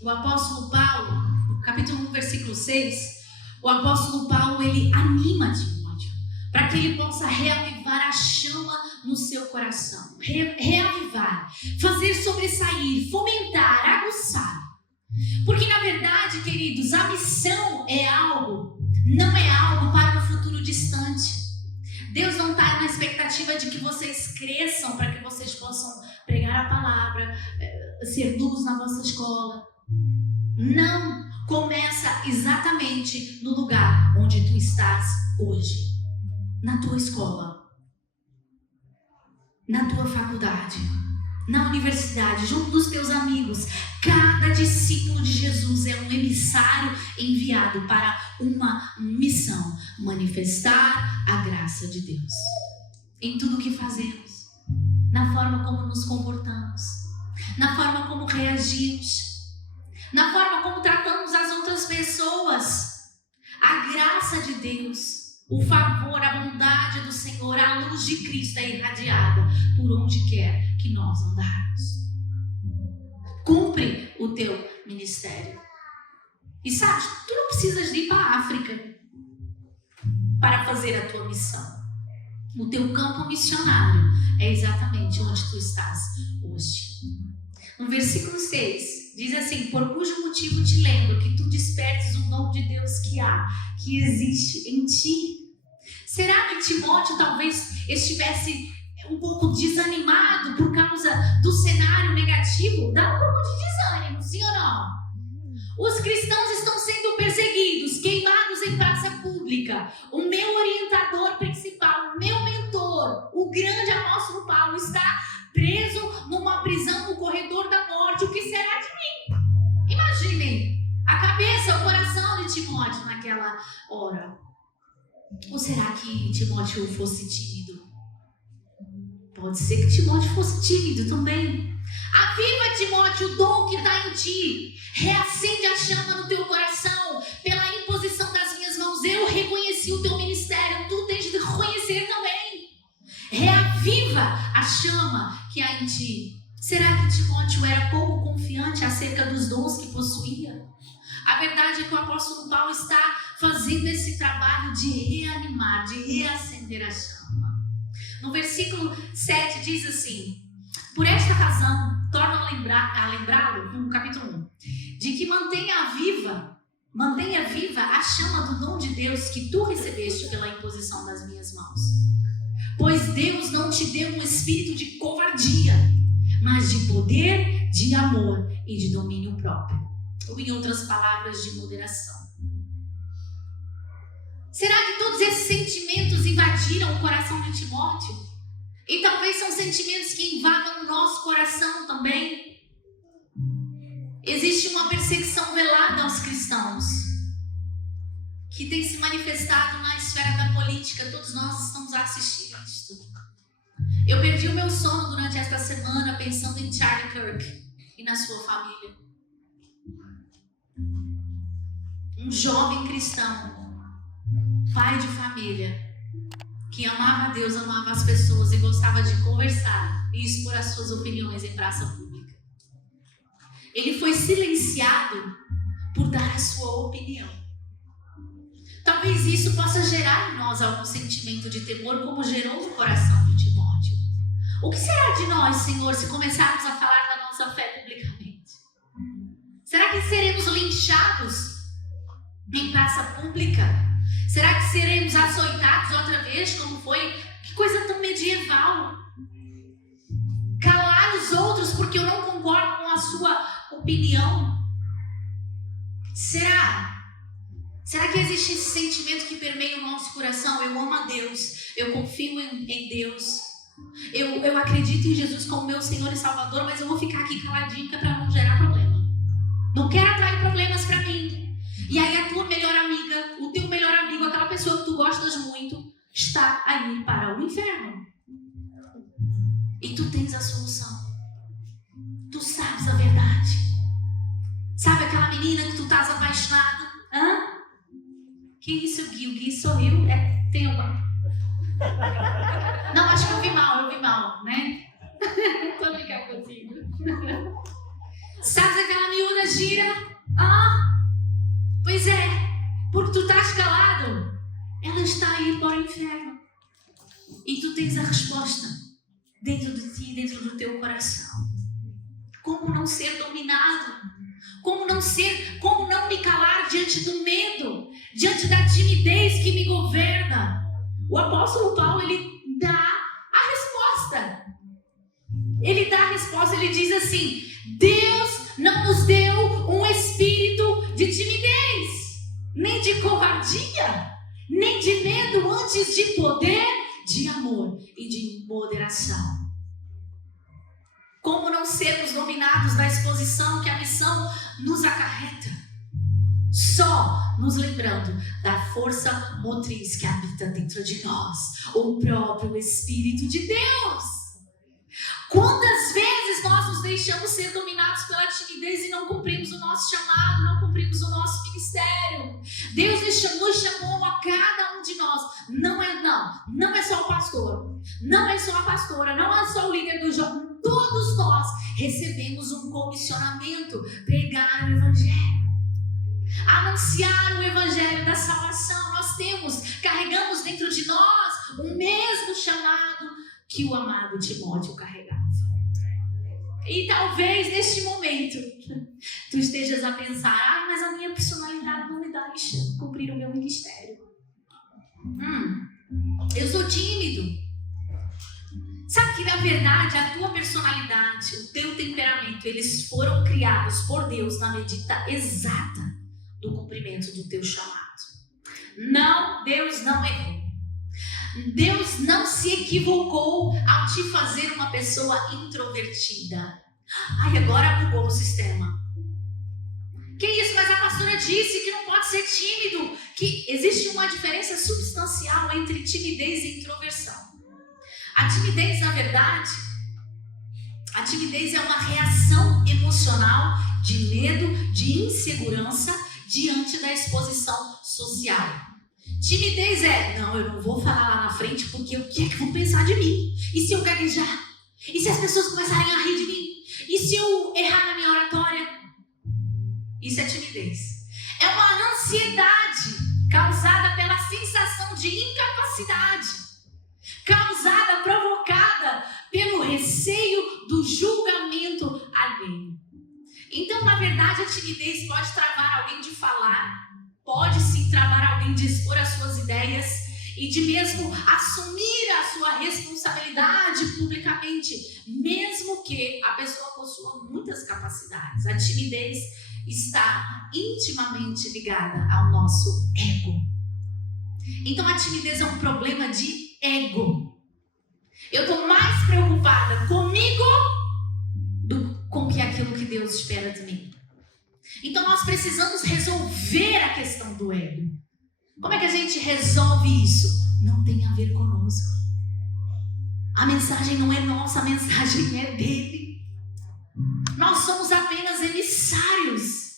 o apóstolo Paulo, no capítulo 1, versículo 6, o apóstolo Paulo, ele anima Timóteo para que ele possa reavivar a chama no seu coração. Reavivar, fazer sobressair, fomentar, aguçar. Porque na verdade, queridos, a missão é algo, não é algo para um futuro distante. Deus não está na expectativa de que vocês cresçam para que vocês possam pregar a palavra, ser luz na vossa escola. Não, começa exatamente no lugar onde tu estás hoje, na tua escola, na tua faculdade, na universidade, junto dos teus amigos. Cada discípulo de Jesus é um emissário enviado para uma missão: manifestar a graça de Deus em tudo que fazemos, na forma como nos comportamos, na forma como reagimos, na forma como tratamos as outras pessoas. A graça de Deus, o favor, a bondade do Senhor, a luz de Cristo é irradiada por onde quer que nós andarmos. Cumpre o teu ministério. E sabe, tu não precisas de ir para a África para fazer a tua missão. O teu campo missionário é exatamente onde tu estás hoje. No versículo 6, diz assim: por cujo motivo te lembro que tu despertes o dom de Deus que existe em ti. Será que Timóteo talvez estivesse um pouco desanimado por causa do cenário negativo? Dá um pouco de desânimo, sim ou não? Os cristãos estão sendo perseguidos, queimados em praça pública. O meu orientador principal, o meu mentor, o grande apóstolo Paulo, está preso numa prisão no corredor da morte. O que será de mim? Imaginem a cabeça, o coração de Timóteo naquela hora. Ou será que Timóteo fosse tímido? Pode ser que Timóteo fosse tímido também. Aviva, Timóteo, o dom que está em ti. Reacende a chama no teu coração pela imposição das minhas mãos. Eu reconheci o teu ministério, tu tens de reconhecer também. Reaviva a chama que há em ti. Será que Timóteo era pouco confiante acerca dos dons que possuía? A verdade é que o apóstolo Paulo está fazendo esse trabalho de reanimar, de reacender a chama. No versículo 7 diz assim: por esta razão, torna a lembrá-lo, no capítulo 1, de que mantenha viva a chama do dom de Deus que tu recebeste pela imposição das minhas mãos. Pois Deus não te deu um espírito de covardia, mas de poder, de amor e de domínio próprio. Ou em outras palavras, de moderação. Será que todos esses sentimentos invadiram o coração de Timóteo? E talvez são sentimentos que invadam o nosso coração também. Existe uma perseguição velada aos cristãos, que tem se manifestado na esfera da política. Todos nós estamos a assistir isto. Eu perdi o meu sono durante esta semana pensando em Charlie Kirk e na sua família. Um jovem cristão, pai de família, que amava a Deus, amava as pessoas e gostava de conversar e expor as suas opiniões em praça pública. Ele foi silenciado por dar a sua opinião. Talvez isso possa gerar em nós algum sentimento de temor, como gerou no coração de Timóteo. O que será de nós, Senhor, se começarmos a falar da nossa fé publicamente? Será que seremos linchados em praça pública? Será que seremos açoitados outra vez, como foi? Que coisa tão medieval. Calar os outros porque eu não concordo com a sua opinião. Será que existe esse sentimento que permeia o nosso coração? Eu amo a Deus, eu confio em Deus, eu acredito em Jesus como meu Senhor e Salvador, mas eu vou ficar aqui caladinho para não gerar problema. Não quero atrair problemas para mim. E aí a tua melhor amiga, o teu melhor amigo, aquela pessoa que tu gostas muito, está a ir para o inferno. E tu tens a solução. Tu sabes a verdade. Sabe aquela menina que tu estás apaixonado? Que isso, Gui? O Gui sorriu? Tem alguma? Não, acho que eu vi mal, né? Tô brincando contigo. Sabe aquela miúda gira? Pois é, porque tu estás calado, ela está a ir para o inferno. E tu tens a resposta dentro de ti, dentro do teu coração. Como não ser dominado? Como não me calar diante do medo, diante da timidez que me governa? O apóstolo Paulo, ele dá a resposta. Ele diz assim: Deus não nos deu um espírito de timidez, nem de covardia, nem de medo, antes de poder, de amor e de moderação. Como não sermos dominados da exposição que a missão nos acarreta? Só nos lembrando da força motriz que habita dentro de nós, o próprio Espírito de Deus. Quantas vezes nós nos deixamos ser dominados pela timidez e não cumprimos o nosso chamado, não cumprimos o nosso ministério? Deus nos chamou a cada um de nós. Não é só o pastor, não é só a pastora, não é só o líder do jovem. Todos nós recebemos um comissionamento: pregar o Evangelho, anunciar o Evangelho da salvação. Nós carregamos dentro de nós o mesmo chamado que o amado Timóteo carregava. E talvez neste momento tu estejas a pensar: mas a minha personalidade não me deixa cumprir o meu ministério. Eu sou tímido. Sabe que na verdade a tua personalidade, o teu temperamento, eles foram criados por Deus na medida exata do cumprimento do teu chamado. Não, Deus não errou. Deus não se equivocou ao te fazer uma pessoa introvertida. Agora bugou o sistema. Que isso? Mas a pastora disse que não pode ser tímido, que existe uma diferença substancial entre timidez e introversão. A timidez, na verdade, é uma reação emocional de medo, de insegurança diante da exposição social. Timidez não, eu não vou falar lá na frente porque o que vão pensar de mim? E se eu gaguejar? E se as pessoas começarem a rir de mim? E se eu errar na minha oratória? Isso é timidez. É uma ansiedade causada pela sensação de incapacidade, provocada pelo receio do julgamento alheio. Então, na verdade, a timidez pode travar alguém de falar, pode sim travar alguém de expor as suas ideias e de mesmo assumir a sua responsabilidade publicamente, mesmo que a pessoa possua muitas capacidades. A timidez está intimamente ligada ao nosso ego. Então, a timidez é um problema de ego. Eu estou mais preocupada comigo do que aquilo que Deus espera de mim. Então nós precisamos resolver a questão do ego. Como é que a gente resolve isso? Não tem a ver conosco. A mensagem não é nossa, a mensagem é dele. Nós somos apenas emissários.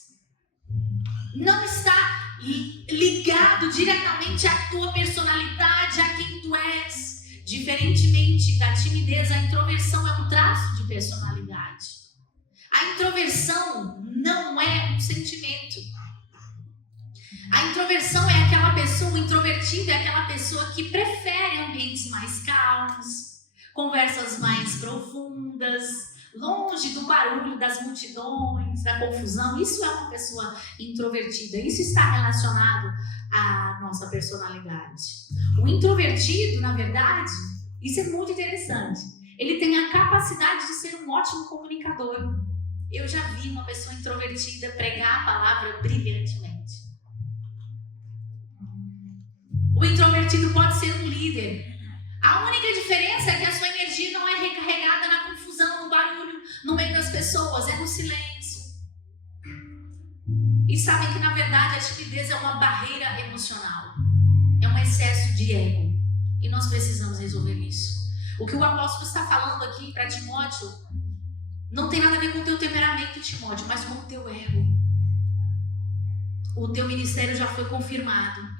Não está ligado diretamente à tua personalidade, a quem tu és. Diferentemente da timidez, a introversão é um traço de personalidade. A introversão não é um sentimento. A introversão é aquela pessoa, o introvertido é aquela pessoa que prefere ambientes mais calmos, conversas mais profundas, longe do barulho das multidões, da confusão. Isso é uma pessoa introvertida. Isso está relacionado à nossa personalidade. O introvertido, na verdade, isso é muito interessante. Ele tem a capacidade de ser um ótimo comunicador. Eu já vi uma pessoa introvertida pregar a palavra brilhantemente. O introvertido pode ser um líder. A única diferença é que a sua energia não é recarregada na confusão, no barulho, no meio das pessoas, é no silêncio. E sabem que na verdade a timidez é uma barreira emocional, é um excesso de ego. E nós precisamos resolver isso. O que o apóstolo está falando aqui para Timóteo não tem nada a ver com o teu temperamento, Timóteo, mas com o teu ego. O teu ministério já foi confirmado.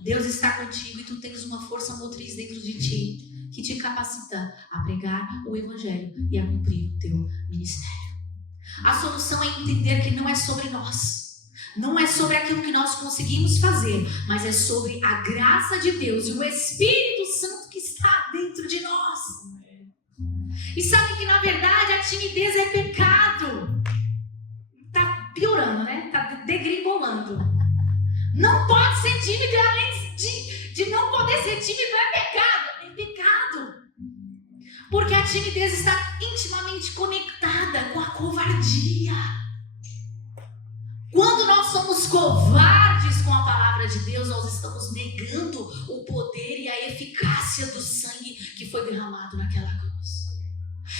Deus está contigo e tu tens uma força motriz dentro de ti que te capacita a pregar o Evangelho e a cumprir o teu ministério. A solução é entender que não é sobre nós, não é sobre aquilo que nós conseguimos fazer, mas é sobre a graça de Deus e o Espírito Santo que está dentro de nós. E sabe que na verdade a timidez é pecado. Tá piorando, né? Tá degringolando. Não pode ser tímido, além de não poder ser tímido, é pecado. É pecado. Porque a timidez está intimamente conectada com a covardia. Quando nós somos covardes com a palavra de Deus, nós estamos negando o poder e a eficácia do sangue que foi derramado naquela cruz.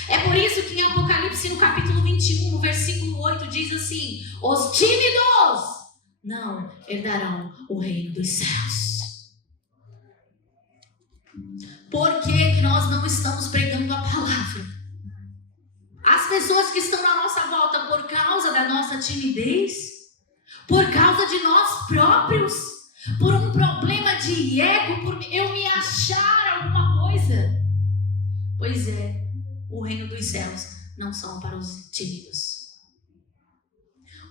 É por isso que em Apocalipse, no capítulo 21, no versículo 8, diz assim: os tímidos não herdarão o reino dos céus. Por que nós não estamos pregando a palavra? As pessoas que estão à nossa volta, por causa da nossa timidez, por causa de nós próprios, por um problema de ego, por eu me achar alguma coisa. Pois é, o reino dos céus não são para os tímidos.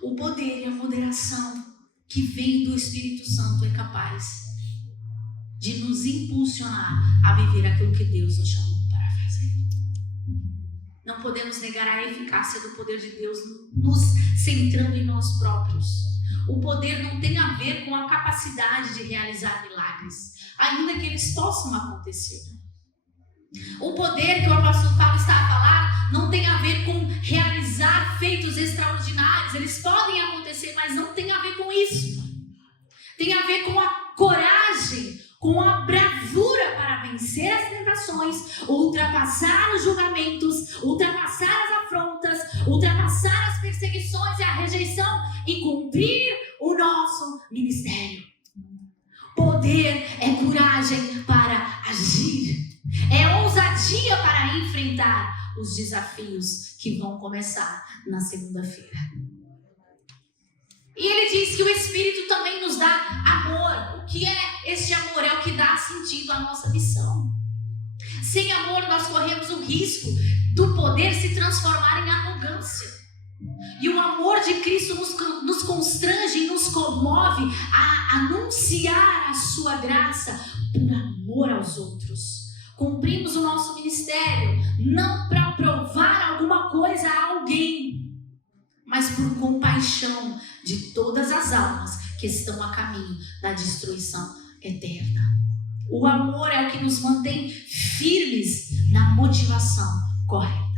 O poder e a moderação que vem do Espírito Santo é capaz de nos impulsionar a viver aquilo que Deus nos chamou para fazer. Não podemos negar a eficácia do poder de Deus nos centrando em nós próprios. O poder não tem a ver com a capacidade de realizar milagres, ainda que eles possam acontecer. O poder que o apóstolo Paulo está a falar não tem a ver com realizar feitos extraordinários. Eles podem acontecer, mas não tem a ver com isso. Tem a ver com a coragem, com a bravura para vencer as tentações, ultrapassar os julgamentos, ultrapassar as afrontas, ultrapassar as perseguições e a rejeição e cumprir o nosso ministério. Poder é coragem para agir. É ousadia para enfrentar os desafios que vão começar na segunda-feira. E ele diz que o Espírito também nos dá amor. O que é este amor? É o que dá sentido à nossa missão. Sem amor, nós corremos o risco do poder se transformar em arrogância. E o amor de Cristo nos constrange e nos comove a anunciar a sua graça por amor aos outros. Cumprimos o nosso ministério não para provar alguma coisa a alguém, mas por compaixão de todas as almas que estão a caminho da destruição eterna. O amor é o que nos mantém firmes na motivação correta.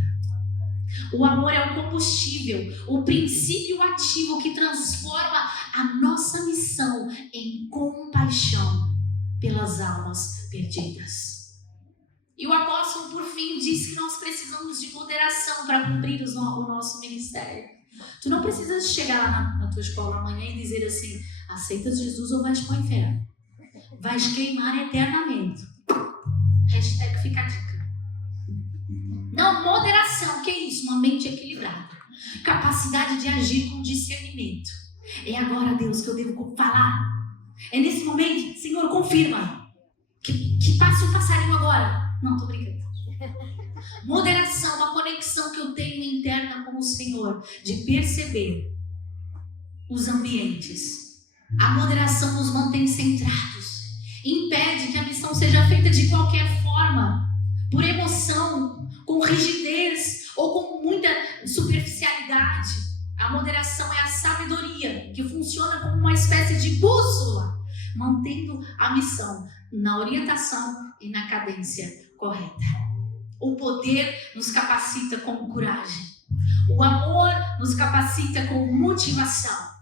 O amor é o combustível, o princípio ativo que transforma a nossa missão em compaixão pelas almas perdidas. E o apóstolo, por fim, diz que nós precisamos de moderação para cumprir o nosso ministério. Tu não precisas chegar lá na tua escola amanhã e dizer assim: aceitas Jesus ou vais para o inferno. Vais queimar eternamente. Hashtag fica a dica. Não, moderação, que é isso? Uma mente equilibrada. Capacidade de agir com discernimento. É agora, Deus, que eu devo falar. É nesse momento, Senhor, confirma. Que passe o passarinho agora. Não, tô brincando. Moderação, uma conexão que eu tenho interna com o Senhor, de perceber os ambientes. A moderação nos mantém centrados, impede que a missão seja feita de qualquer forma, por emoção, com rigidez ou com muita superficialidade. A moderação é a sabedoria que funciona como uma espécie de bússola, mantendo a missão na orientação e na cadência correta. O poder nos capacita com coragem. O amor nos capacita com motivação.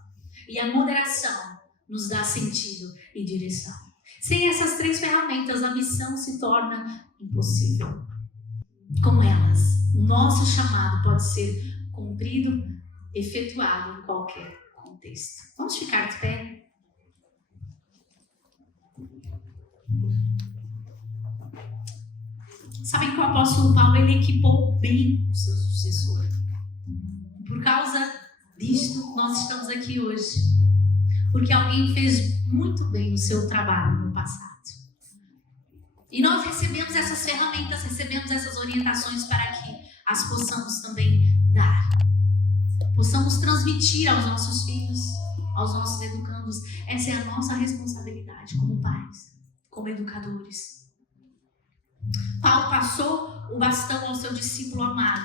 E a moderação nos dá sentido e direção. Sem essas três ferramentas, a missão se torna impossível. Com elas, o nosso chamado pode ser cumprido, efetuado em qualquer contexto. Vamos ficar de pé? Sabem que o apóstolo Paulo, ele equipou bem o seu sucessor. Por causa disto, nós estamos aqui hoje. Porque alguém fez muito bem o seu trabalho no passado. E nós recebemos essas ferramentas, recebemos essas orientações para que as possamos também dar. Possamos transmitir aos nossos filhos, aos nossos educandos. Essa é a nossa responsabilidade como pais, como educadores. Paulo passou o bastão ao seu discípulo amado,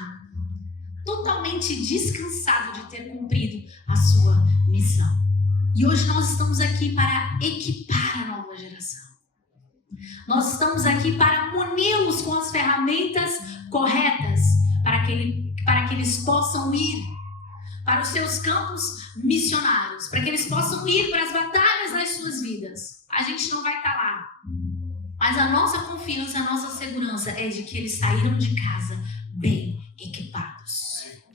totalmente descansado de ter cumprido a sua missão. E hoje nós estamos aqui para equipar a nova geração. Nós estamos aqui para muni-los com as ferramentas corretas para que eles possam ir para os seus campos missionários, para que eles possam ir para as batalhas das suas vidas. A gente não vai estar lá. Mas a nossa confiança, a nossa segurança é de que eles saíram de casa bem equipados.